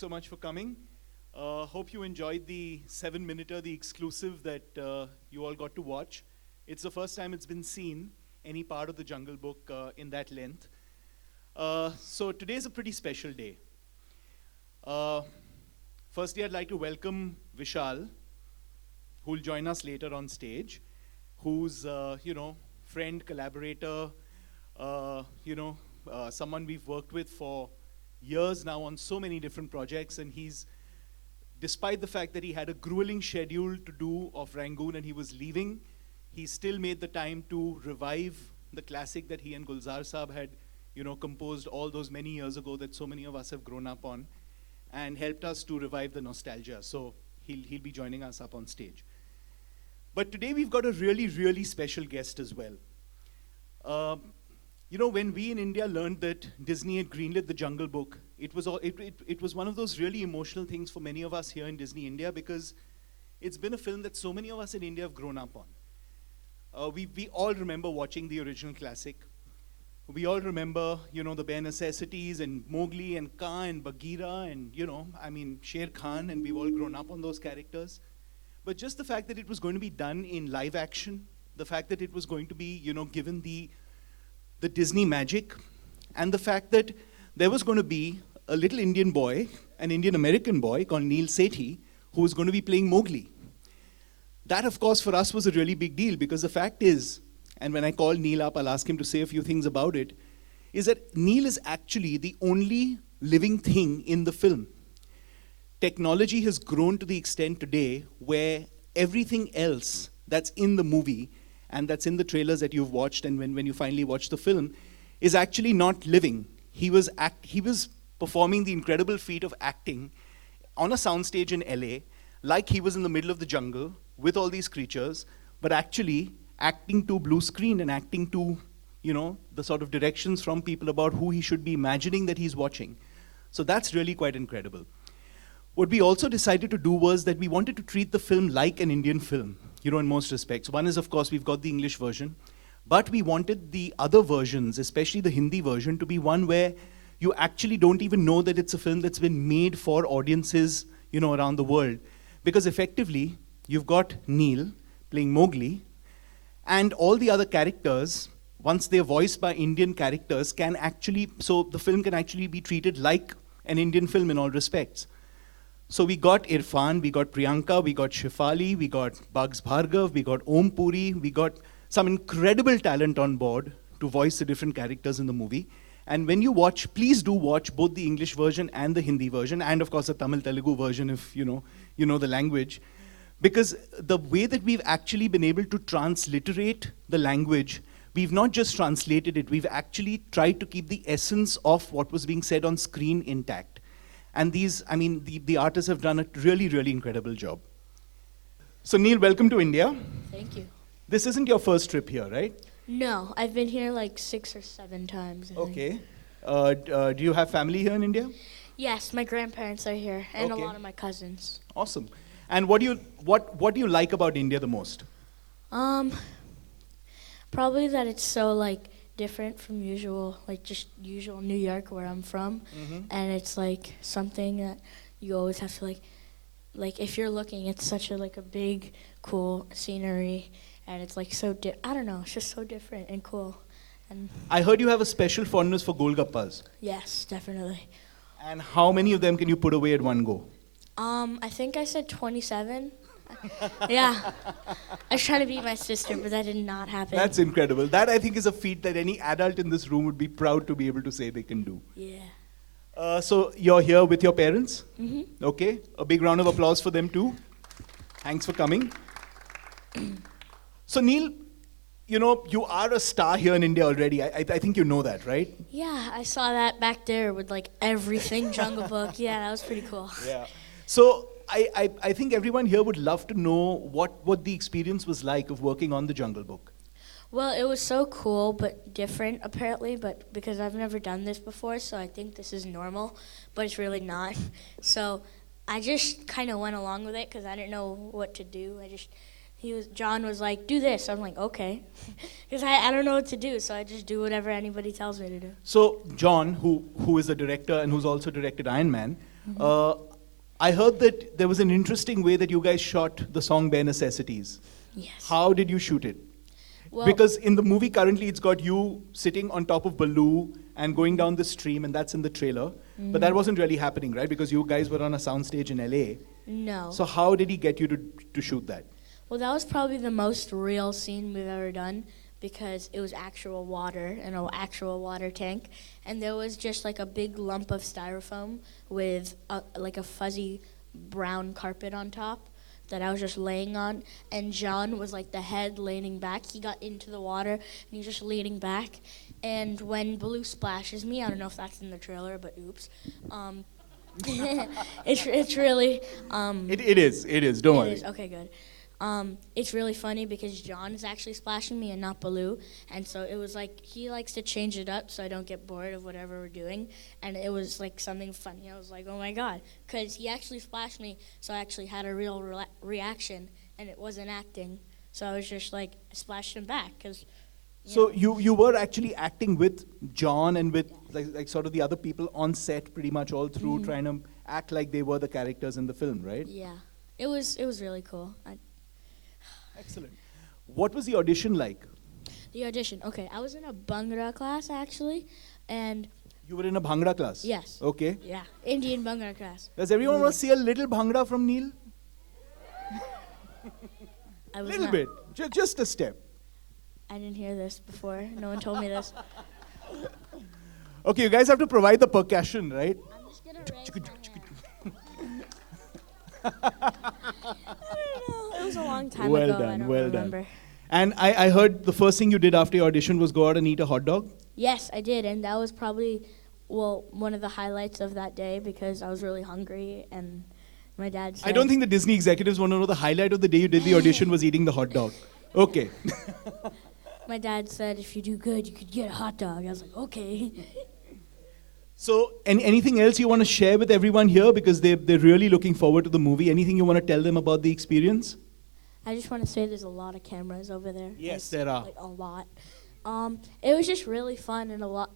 so much for coming. Hope you enjoyed the 7-minuter, the exclusive that you all got to watch. It's the first time it's been seen, any part of the Jungle Book in that length. So today's a pretty special day. Firstly, I'd like to welcome Vishal, who will join us later on stage, who's, friend, collaborator, someone we've worked with for years now on so many different projects, and he's, despite the fact that he had a grueling schedule to do of Rangoon and he was leaving, he still made the time to revive the classic that he and Gulzar Saab had, composed all those many years ago that so many of us have grown up on, and helped us to revive the nostalgia. So he'll be joining us up on stage. But today we've got a really, really special guest as well. When we in India learned that Disney had greenlit the Jungle Book, it was one of those really emotional things for many of us here in Disney India, because it's been a film that so many of us in India have grown up on. We all remember watching the original classic. We all remember, the bare necessities and Mowgli and Kaa and Bagheera and, Sher Khan, and we've all grown up on those characters. But just the fact that it was going to be done in live action, the fact that it was going to be, given the Disney magic, and the fact that there was going to be a little Indian boy, an Indian-American boy called Neil Sethi, who was going to be playing Mowgli. That, of course, for us was a really big deal, because the fact is, and when I call Neil up, I'll ask him to say a few things about it, is that Neil is actually the only living thing in the film. Technology has grown to the extent today where everything else that's in the movie and that's in the trailers that you've watched, and when you finally watch the film, is actually not living. He was performing the incredible feat of acting on a soundstage in LA, like he was in the middle of the jungle with all these creatures, but actually acting to blue screen and acting to, the sort of directions from people about who he should be imagining that he's watching. So that's really quite incredible. What we also decided to do was that we wanted to treat the film like an Indian film, in most respects. One is, of course, we've got the English version, but we wanted the other versions, especially the Hindi version, to be one where you actually don't even know that it's a film that's been made for audiences, around the world. Because effectively, you've got Neil playing Mowgli, and all the other characters, once they're voiced by Indian characters, so the film can actually be treated like an Indian film in all respects. So we got Irfan, we got Priyanka, we got Shefali, we got Bugs Bhargav, we got Om Puri, we got some incredible talent on board to voice the different characters in the movie. And when you watch, please do watch both the English version and the Hindi version, and of course the Tamil Telugu version if you know the language. Because the way that we've actually been able to transliterate the language, we've not just translated it, we've actually tried to keep the essence of what was being said on screen intact. And the artists have done a really, really incredible job. So Neil, welcome to India. Thank you. This isn't your first trip here, right? No, I've been here like 6 or 7 times. I think. Okay. Do you have family here in India? Yes, my grandparents are here, and Okay. a lot of my cousins. Awesome. And what do you like about India the most? Probably that it's so different from usual New York where I'm from, and it's like something that you always have to if you're looking, it's such a big, cool scenery, and it's I don't know, it's just so different and cool. And I heard you have a special fondness for Golgappas. yes, definitely. And how many of them can you put away at one go? I think I said 27. Yeah. I was trying to beat my sister, but that did not happen. That's incredible. That, I think, is a feat that any adult in this room would be proud to be able to say they can do. Yeah. So you're here with your parents? Mm-hmm. Okay. A big round of applause for them too. Thanks for coming. So Neil, you are a star here in India already. I think you know that, right? Yeah, I saw that back there with everything Jungle Book. Yeah, that was pretty cool. Yeah. So I think everyone here would love to know what the experience was like of working on the Jungle Book. Well, it was so cool, but different apparently, but because I've never done this before, so I think this is normal, but it's really not. So I just kind of went along with it because I didn't know what to do. John was like, do this. I'm like, okay. Because I don't know what to do, so I just do whatever anybody tells me to do. So John, who is a director and who's also directed Iron Man, Uh, I heard that there was an interesting way that you guys shot the song Bare Necessities. Yes. How did you shoot it? Well, Because in the movie currently it's got you sitting on top of Baloo and going down the stream, and that's in the trailer. But that wasn't really happening, right? Because you guys were on a soundstage in LA. no. So how did he get you to shoot that? Well, that was probably the most real scene we've ever done because it was actual water in an actual water tank, and there was just like a big lump of styrofoam with like a fuzzy brown carpet on top that I was just laying on, and John was like the head leaning back. He got into the water and he was just leaning back, and when Baloo splashes me, I don't know if that's in the trailer, but oops. It's really It is. Don't it worry. is. Okay, good. It's really funny because John is actually splashing me and not Baloo, and so it was like he likes to change it up so I don't get bored of whatever we're doing, and it was like something funny. I was like, oh my god, because he actually splashed me, so I actually had a real reaction, and it wasn't acting. So I was just like I splashed him back because. So you were actually acting with John and with like sort of the other people on set pretty much all through, trying to act like they were the characters in the film, right? Yeah, it was really cool. Excellent. What was the audition like? The audition. Okay, I was in a Bhangra class actually, and You were in a Bhangra class? yes, Okay. yeah, Indian Bhangra class. Does everyone want to see a little Bhangra from Neil? I was Little not- bit. Just a step. I didn't hear this before. No one told me this. Okay, you guys have to provide the percussion, right? I'm just gonna raise my hand. I don't know. It was a long time Well ago. done, I don't well done. remember. And I heard the first thing you did after your audition was go out and eat a hot dog. Yes, I did, and that was probably one of the highlights of that day because I was really hungry, and my dad said. I don't think the Disney executives want to know the highlight of the day you did the audition was eating the hot dog. Okay. My dad said if you do good, you could get a hot dog. I was like, okay. So, anything else you want to share with everyone here? Because they're really looking forward to the movie. Anything you want to tell them about the experience? I just want to say there's a lot of cameras over there. Yes, Like- there are. Like a lot. It was just really fun and a lot,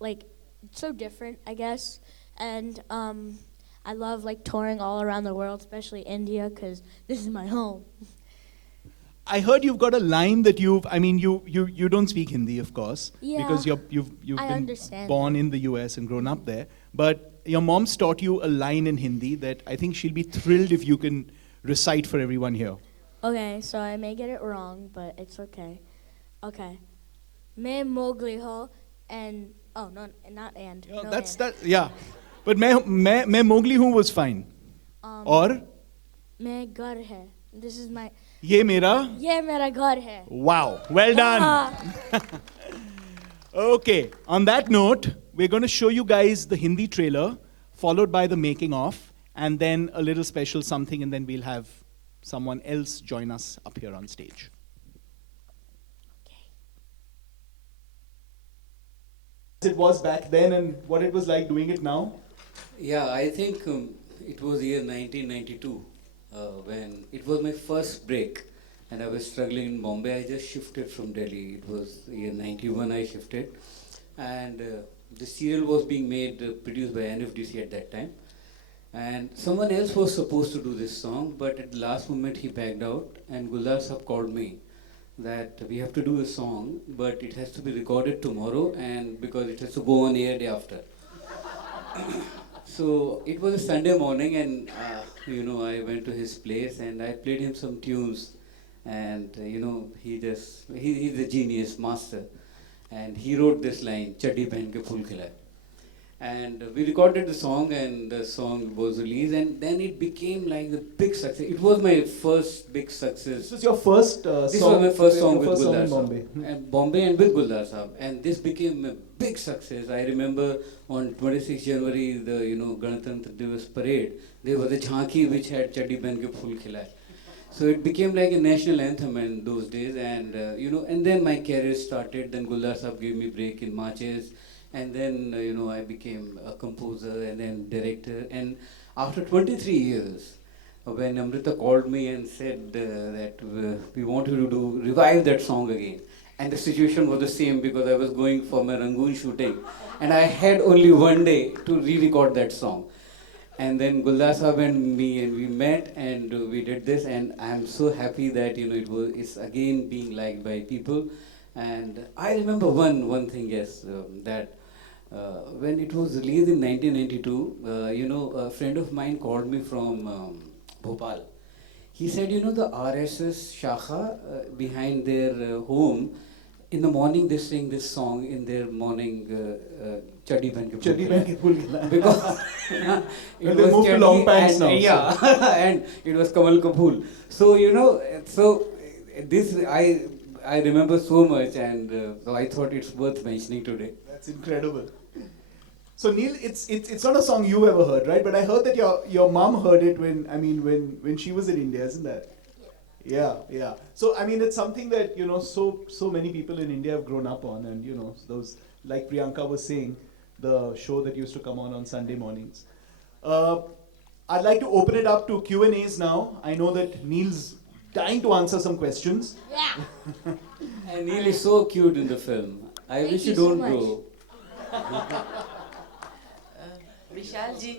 like, so different, I guess. And I love like touring all around the world, especially India, because this is my home. I heard you've got a line that you don't speak Hindi, of course, Yeah, because you've I been understand born in the US and grown up there. But your mom's taught you a line in Hindi that I think she'll be thrilled if you can recite for everyone here. Okay, so I may get it wrong, but it's okay. Okay. Main Mowgli ho and oh no, not and. Yeah, no that's and. that. Yeah, but मैं Mowgli हूँ was fine. और मैं घर है. This is my. ये मेरा. ये मेरा घर है. Wow, well done. Ah. Okay, on that note, we're going to show you guys the Hindi trailer, followed by the making of, and then a little special something, and then we'll have someone else join us up here on stage. It was back then and what it was like doing it now? Yeah, I think it was year 1992 when it was my first break and I was struggling in Bombay. I just shifted from Delhi. It was year 91 I shifted and the serial was being made, produced by NFDC at that time. And someone else was supposed to do this song, but at the last moment he backed out and Guldar Sahab called me that we have to do a song, but it has to be recorded tomorrow and because it has to go on air day after. So it was a Sunday morning and I went to his place and I played him some tunes and he's a genius, master, and he wrote this line, Chaddi Pehan ke Phool Khilay. And we recorded the song and the song was released and then it became like the big success. It was my first big success. This was your first This song? was my first song your with first Guldar in Sahab. Bombay. And Bombay and with Guldar Sahab. And this became a big success. I remember on 26 January, the Ganatantra Divas parade, there was a jhanki which had Chaddi Pehan ke Phool Khilay. So it became like a national anthem in those days. And and then my career started. Then Guldar Sahab gave me break in marches. And then, I became a composer and then director. And after 23 years, when Amrita called me and said that we want you to revive that song again. And the situation was the same because I was going for my Rangoon shooting. And I had only one day to re-record that song. And then Guldar Sahab and me, and we met and we did this, and I'm so happy that it's again being liked by people. And I remember one thing, yes, that when it was released in 1992, a friend of mine called me from Bhopal. He said, the RSS Shakha behind their home, in the morning they sing this song in their morning Chaddi Ban Ke Phul Chaddi Ban Ke Phul Khilaya. because Well, they moved to long pants and, now, so. yeah, and it was Kamal Kapoor. So this I remember so much, and so I thought it's worth mentioning today. That's incredible. So Neil, it's not a song you ever heard, right? But I heard that your mom heard it when she was in India, isn't that? Yeah. So I mean, it's something that so many people in India have grown up on, and those, like Priyanka was saying, the show that used to come on Sunday mornings. I'd like to open it up to Q&As now. I know that Neil's dying to answer some questions. Yeah. And Neil is so cute in the film. I Thank wish you you so don't much. grow. Vishal ji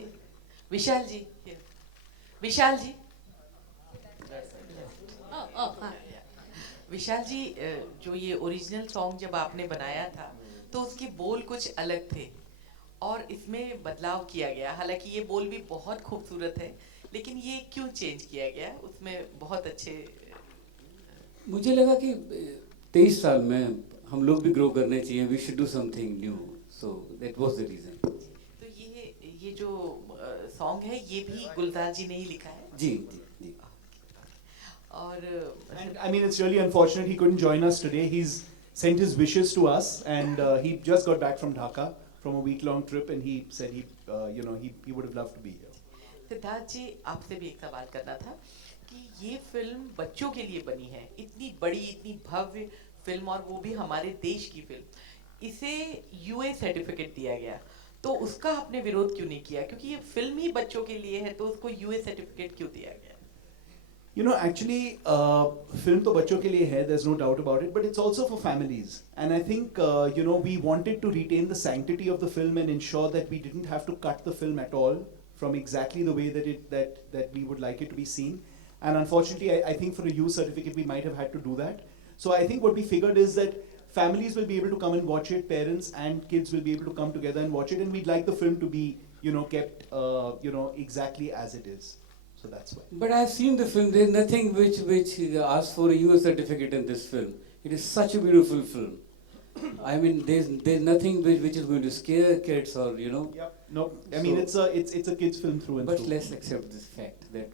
Vishal ji here. Vishal ji Oh, hi. विशाल जी जो ये original song जब आपने बनाया था तो उसके बोल कुछ अलग थे और इसमें बदलाव किया गया, हालांकि ये बोल भी बहुत खूबसूरत है, लेकिन ये क्यों चेंज किया गया? उसमें बहुत अच्छे मुझे लगा कि 23 साल में हम लोग भी ग्रो करने चाहिए. We should do something new. So that was the reason. तो ये जो सॉन्ग है ये भी गुलजार जी ने ही लिखा है जी. और And I mean, it's really unfortunate he couldn't join us today. He's sent his wishes to us, and he just got back from Dhaka from a week-long trip, and he said he would have loved to be here. Siddharth जी, आपसे भी एक सवाल करना था कि ये film बच्चों के लिए बनी है, इतनी बड़ी इतनी भव्य फिल्म, और वो भी हमारे देश की फिल्म, इसे यूए सर्टिफिकेट दिया गया, तो उसका आपने विरोध क्यों नहीं किया? क्योंकि ये फिल्म ही बच्चों के लिए है, तो उसको यूए सर्टिफिकेट क्यों दिया गया? Actually, film to bachcho ke liye hai, there's no doubt about it, but it's also for families. And I think, we wanted to retain the sanctity of the film and ensure that we didn't have to cut the film at all from exactly the way that we would like it to be seen. And unfortunately, I think for a U certificate, we might have had to do that. So I think what we figured is that families will be able to come and watch it, parents and kids will be able to come together and watch it, and we'd like the film to be, kept, exactly as it is. So that's why. But I've seen the film. There's nothing which asks for a US certificate in this film. It is such a beautiful film. I mean, there's nothing which is going to scare kids or Yep. No, I mean, So- it's a kids film through and But through. let's accept this fact that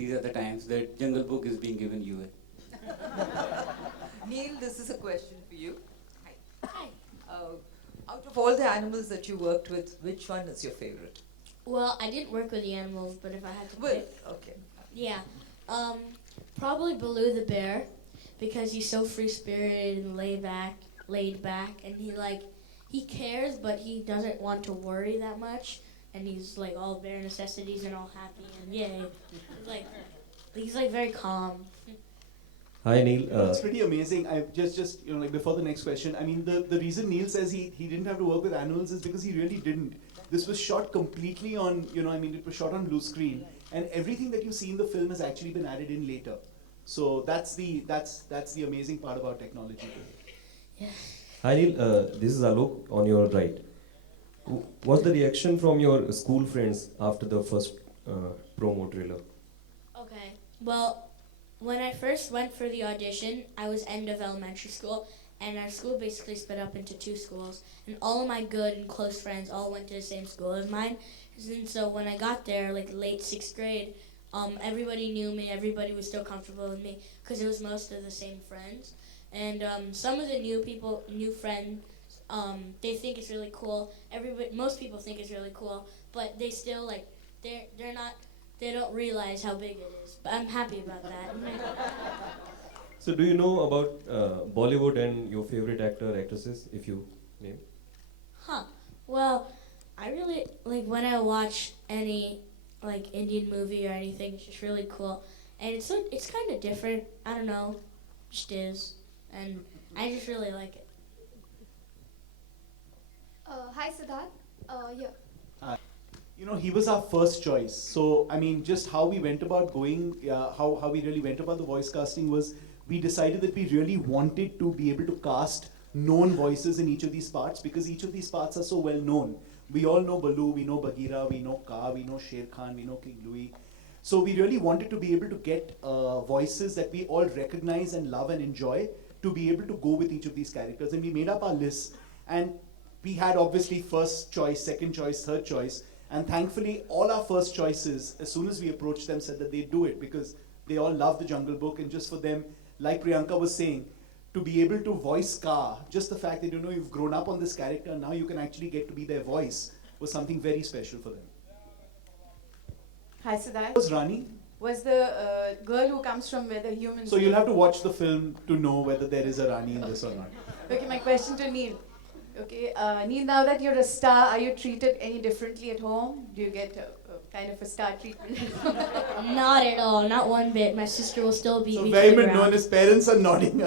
these are the times that Jungle Book is being given UA. Neil, this is a question for you. Hi. Out of all the animals that you worked with, which one is your favorite? Well, I didn't work with the animals, but if I had to Well, pick, okay. yeah, probably Baloo the bear, because he's so free-spirited and laid back, and he cares, but he doesn't want to worry that much, and he's like all bare necessities and all happy and yay, he's like very calm. Hi Neil. It's pretty amazing. I just before the next question, I mean the reason Neil says he didn't have to work with animals is because he really didn't. This was shot completely on, it was shot on blue screen, and everything that you see in the film has actually been added in later. So that's the amazing part about technology. Hi Neil. This is Alok on your right. What's the reaction from your school friends after the first promo trailer? Okay. Well, when I first went for the audition, I was end of elementary school, and our school basically split up into two schools, and all of my good and close friends all went to the same school as mine. And so when I got there, like late 6th grade, everybody knew me, everybody was still comfortable with me, because it was most of the same friends. And some of the new friends, they think it's really cool. Most people think it's really cool, but they still they don't realize how big it is. But I'm happy about that. So do you know about Bollywood and your favorite actor, actresses, if you name? Huh. Well, I really when I watch any Indian movie or anything. It's just really cool, and it's kind of different. I don't know, just is, and I just really like it. Hi Siddharth. Yeah. You know, he was our first choice. So, I mean, just how we went about going, how we really went about the voice casting was we decided that we really wanted to be able to cast known voices in each of these parts because each of these parts are so well known. We all know Baloo, we know Bagheera, we know Kaa, we know Sher Khan, we know King Louis. So we really wanted to be able to get voices that we all recognize and love and enjoy to be able to go with each of these characters. And we made up our lists. And we had obviously first choice, second choice, third choice. And thankfully, all our first choices, as soon as we approached them, said that they'd do it because they all love the Jungle Book. And just for them, like Priyanka was saying, to be able to voice Kaa, just the fact that, you know, you've grown up on this character, now you can actually get to be their voice, was something very special for them. Hi, Siddharth. Was Rani? Was the girl who comes from where the humans So you'll have to watch the film to know whether there is a Rani in this or not. Okay, my question to Neil. Okay, Neil, now that you're a star, are you treated any differently at home? Do you get a kind of a star treatment? Not at all, not one bit. My sister will still beat So me to the vehement no, ground. and his parents are nodding.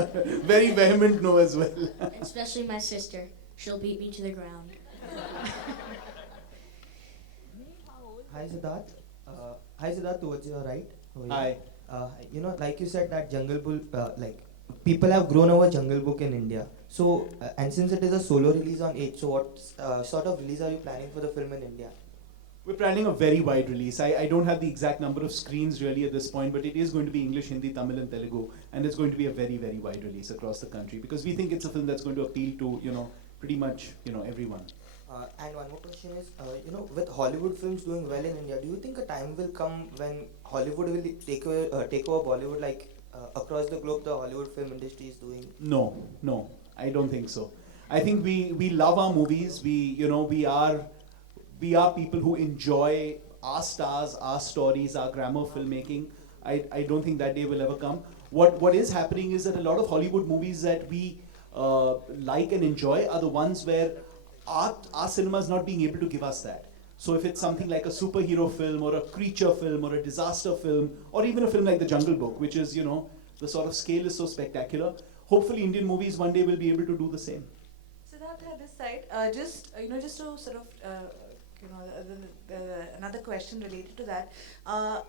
Very vehement no as well. Especially my sister. She'll beat me to the ground. Hi Siddharth. Hi Siddharth, towards your right. over here. Hi. You know, like you said that Jungle Book, like people have grown over Jungle Book in India. So, and since it is a solo release on 8, so what sort of release are you planning for the film in India? We're planning a very wide release. I don't have the exact number of screens really at this point, but it is going to be English, Hindi, Tamil and Telugu. And it's going to be a very, very wide release across the country because we think it's a film that's going to appeal to, you know, pretty much, you know, everyone. And one more question is, you know, with Hollywood films doing well in India, do you think a time will come when Hollywood will take over Bollywood like across the globe the Hollywood film industry is doing? No, I don't think so. I think we love our movies. We are people who enjoy our stars, our stories, our grammar filmmaking. I don't think that day will ever come. What is happening is that a lot of Hollywood movies that we like and enjoy are the ones where our cinema is not being able to give us that. So if it's something like a superhero film or a creature film or a disaster film or even a film like The Jungle Book, which is, you know, the sort of scale is so spectacular, hopefully Indian movies one day will be able to do the same. Siddharth, at this side, just to sort of another question related to that,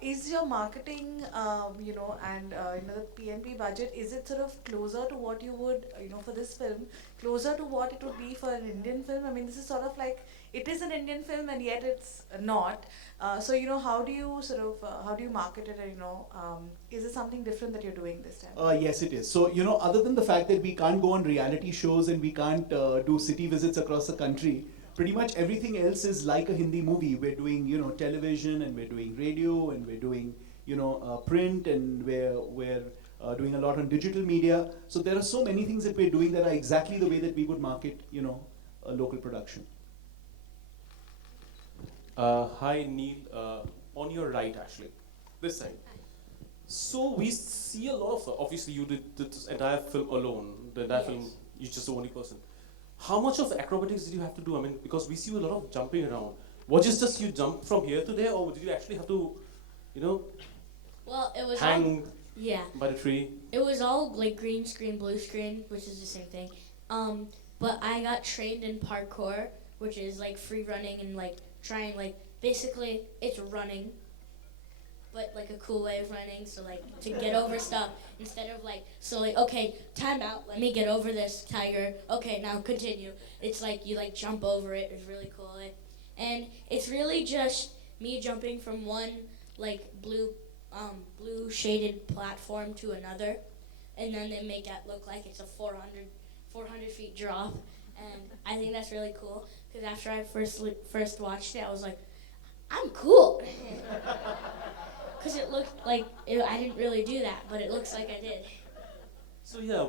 is your marketing and the PNP budget, is it sort of closer to what you would for this film, closer to what it would be for an Indian film? I mean, this is sort of like, it is an Indian film and yet it's not. So how do you market it? Is it something different that you're doing this time? Yes, it is. So, other than the fact that we can't go on reality shows and we can't do city visits across the country, pretty much everything else is like a Hindi movie. We're doing, television and we're doing radio and we're doing, print and we're doing a lot on digital media. So there are so many things that we're doing that are exactly the way that we would market, a local production. Hi Neil, on your right actually, this side. So we see a lot of, obviously you did this entire film alone, the entire film, you're just the only person. How much of acrobatics did you have to do? I mean, because we see a lot of jumping around. Was it just you jump from here to there, or did you actually have to, Well, it was hang all, by the tree? It was all like green screen, blue screen, which is the same thing. But I got trained in parkour, which is like free running and like trying basically it's running, but like a cool way of running. So like to get over stuff instead of okay, time out. Let me get over this tiger. Okay, now continue. It's like you jump over it. It's really cool, and it's really just me jumping from one blue shaded platform to another, and then they make that look like it's a 400 feet drop, and I think that's really cool because after I first watched it, I was like, I'm cool. Because it looked like I didn't really do that, but it looks like I did. So yeah,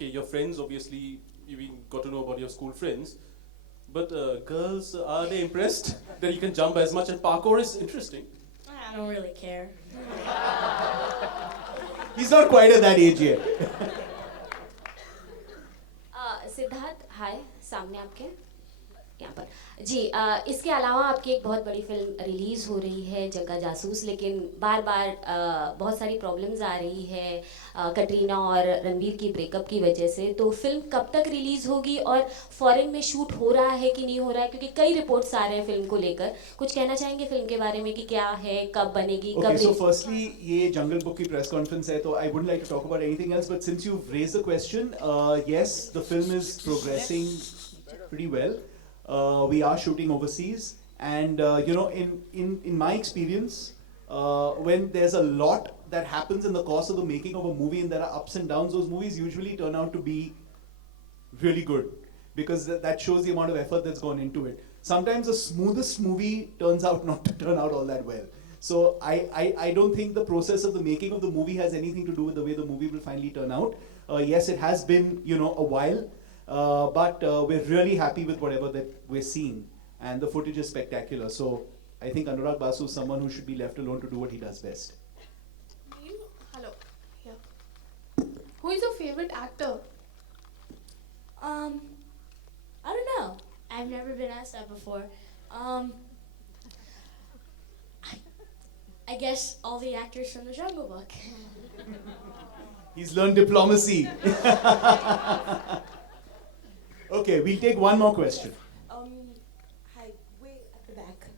your friends, obviously, you got to know about your school friends, but girls, are they impressed that you can jump as much? And parkour is interesting. I don't really care. He's not quite at that age yet. Siddharth, हाय, सामने आपके यहाँ पर जी। इसके अलावा आपकी एक बहुत बड़ी फिल्म रिलीज़ हो रही है जग्गा जासूस, लेकिन बार बार बहुत सारी प्रॉब्लम्स आ रही है कटरीना और रणबीर की ब्रेकअप की वजह से। तो फिल्म कब तक रिलीज़ होगी और फॉरेन में शूट हो रहा है कि नहीं हो रहा है, क्योंकि कई रिपोर्ट्स आ रहे हैं फिल्म को लेकर। कुछ कहना चाहेंगे फिल्म के बारे में कि क्या है, कब बनेगी, कब Okay, so release- firstly, ये Jungle Book की press conference है, तो I wouldn't like to talk about anything else. But since you've raised the question, yes, the film is progressing pretty well. We are shooting overseas, and you know, in my experience, when there's a lot that happens in the course of the making of a movie, and there are ups and downs, those movies usually turn out to be really good because that shows the amount of effort that's gone into it. Sometimes the smoothest movie turns out not to turn out all that well. So I don't think the process of the making of the movie has anything to do with the way the movie will finally turn out. Yes, it has been, you know, a while, but we're really happy with whatever that we're seeing, and the footage is spectacular. So I think Anurag Basu is someone who should be left alone to do what he does best. Hello. Yeah. Who is your favorite actor? I don't know. I've never been asked that before. I guess all the actors from the Jungle Book. He's learned diplomacy. Okay, we'll take one more question. Hi, way at the back.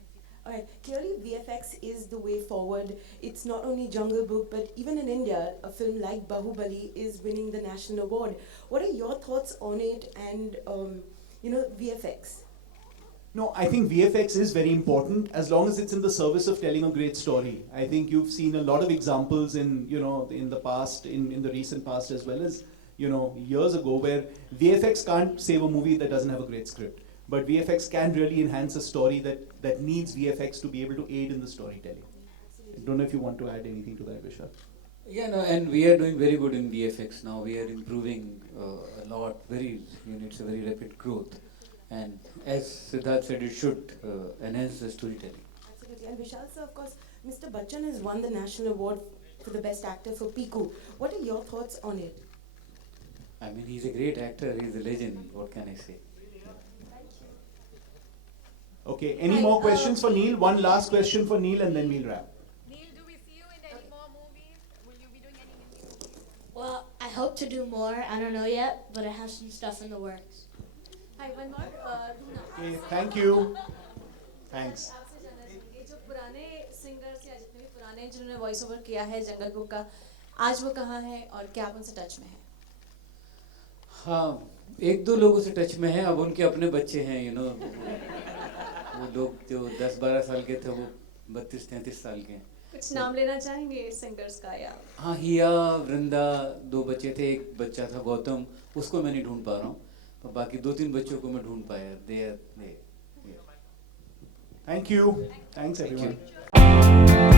Alright, clearly VFX is the way forward. It's not only Jungle Book, but even in India, a film like Bahubali is winning the national award. What are your thoughts on it and, you know, VFX? No, I think VFX is very important as long as it's in the service of telling a great story. I think you've seen a lot of examples in, you know, in the past, in the recent past as well as, you know, years ago, where VFX can't save a movie that doesn't have a great script. But VFX can really enhance a story that needs VFX to be able to aid in the storytelling. I don't know if you want to add anything to that, Vishal. Yeah, no, and we are doing very good in VFX now. We are improving a lot. It's a very rapid growth. And as Siddharth said, it should enhance the storytelling. Absolutely. And Vishal sir, of course, Mr. Bachchan has won the national award for the best actor for Piku. What are your thoughts on it? I mean, he's a great actor. He's a legend. What can I say? Okay, any more questions for Neil? One last question for Neil and then we'll wrap. Neil, do we see you in any more movies? Will you be doing any Hindi movies? Well, I hope to do more. I don't know yet, but I have some stuff in the works. Hi, one more. Okay, thank you. Thanks. आपसे जानना चाहेंगे जो पुराने singers या जितने भी पुराने जिन्होंने वॉइस ओवर किया है जंगल बुक का, आज वो कहाँ हैं और क्या आप उनसे टच में हैं? हाँ, एक दो लोगों से टच में है. अब उनके अपने बच्चे हैं, you know. वो लोग जो 10-12 साल के थे वो 32-33 साल के हैं. कुछ नाम लेना चाहेंगे सिंगर्स का या? हाँ, हिया, वृंदा, 2 बच्चे थे. एक बच्चा था गौतम, उसको मैं नहीं ढूंढ पा रहा हूँ. पर बाकी 2-3 बच्चों को मैं ढूंढ पाया. Thank you. Thanks everyone.